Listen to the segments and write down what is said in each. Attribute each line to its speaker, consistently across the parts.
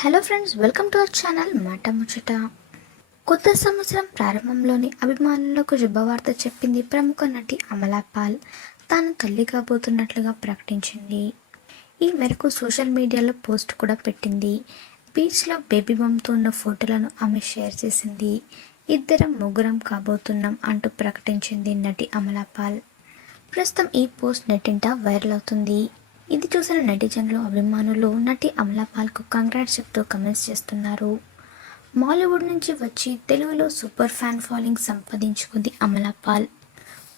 Speaker 1: Hello friends welcome to our channel మాట ముచ్చట కొత్త సంవత్సరం ప్రారంభంలోని అభిమానులకు శుభవార్త చెప్పింది ప్రముఖ నటి అమలా పాల్. తాను తల్లి కాబోతున్నట్లుగా ప్రకటించింది. ఈ మేరకు సోషల్ మీడియాలో పోస్ట్ కూడా పెట్టింది. బీచ్లో బేబీ బమ్తో ఉన్న ఫోటోలను ఆమె షేర్ చేసింది. ఇద్దరం ముగ్గురం కాబోతున్నాం అంటూ ప్రకటించింది నటి అమలా పాల్. ప్రస్తుతం ఈ పోస్ట్ నెట్టింట వైరల్ అవుతుంది. ఇది చూసిన నెటిజన్లు అభిమానులు నటి అమలాపాల్కు కంగ్రాట్స్ చెప్తూ కమెంట్స్ చేస్తున్నారు. మాలీవుడ్ నుంచి వచ్చి తెలుగులో సూపర్ ఫ్యాన్ ఫాలోయింగ్ సంపాదించుకుంది అమలాపాల్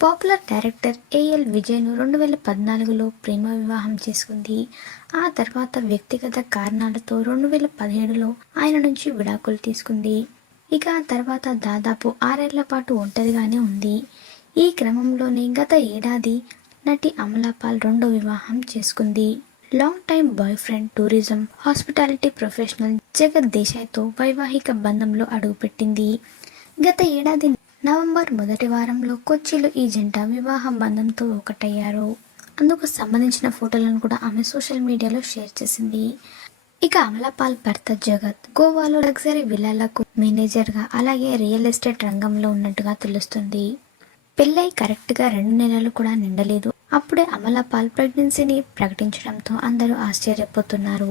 Speaker 1: పాపులర్ డైరెక్టర్ ఏఎల్ విజయ్ను రెండు వేల పద్నాలుగులో ప్రేమ వివాహం చేసుకుంది. ఆ తర్వాత వ్యక్తిగత కారణాలతో రెండు వేల పదిహేడులో ఆయన నుంచి విడాకులు తీసుకుంది. ఇక ఆ తర్వాత దాదాపు ఆరేళ్ళ పాటు ఒంటరిగానే ఉంది. ఈ క్రమంలోనే గత ఏడాది నటి అమలాపాల్ రెండో వివాహం చేసుకుంది. Long time boyfriend tourism hospitality professional Jagat దేశాయ్తో వైవాహిక బంధంలో అడుగుపెట్టింది. గత ఏడాది నవంబర్ మొదటి వారంలో కొచ్చిలో ఈ జంట వివాహ బంధంతో ఒకటయ్యారు. అందుకు సంబంధించిన ఫోటోలను కూడా ఆమె సోషల్ మీడియాలో షేర్ చేసింది. ఇక అమలాపాల్ భర్త జగత్ గోవాలో లగ్జరీ విల్లాలకు మేనేజర్గా అలాగే రియల్ ఎస్టేట్ రంగంలో ఉన్నట్టుగా తెలుస్తుంది. పెళ్ళై కరెక్ట్గా రెండు నెలలు కూడా నిండలేదు. అప్పుడే అమలాపాల్ ప్రెగ్నెన్సీని ప్రకటించడంతో అందరూ ఆశ్చర్యపోతున్నారు.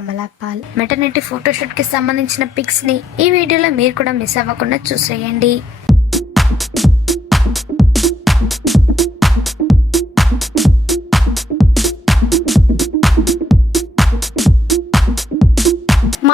Speaker 1: అమలాపాల్ మెటర్నిటీ ఫోటోషూట్కి సంబంధించిన పిక్స్ని ఈ వీడియోలో మీరు కూడా మిస్ అవ్వకుండా చూసేయండి.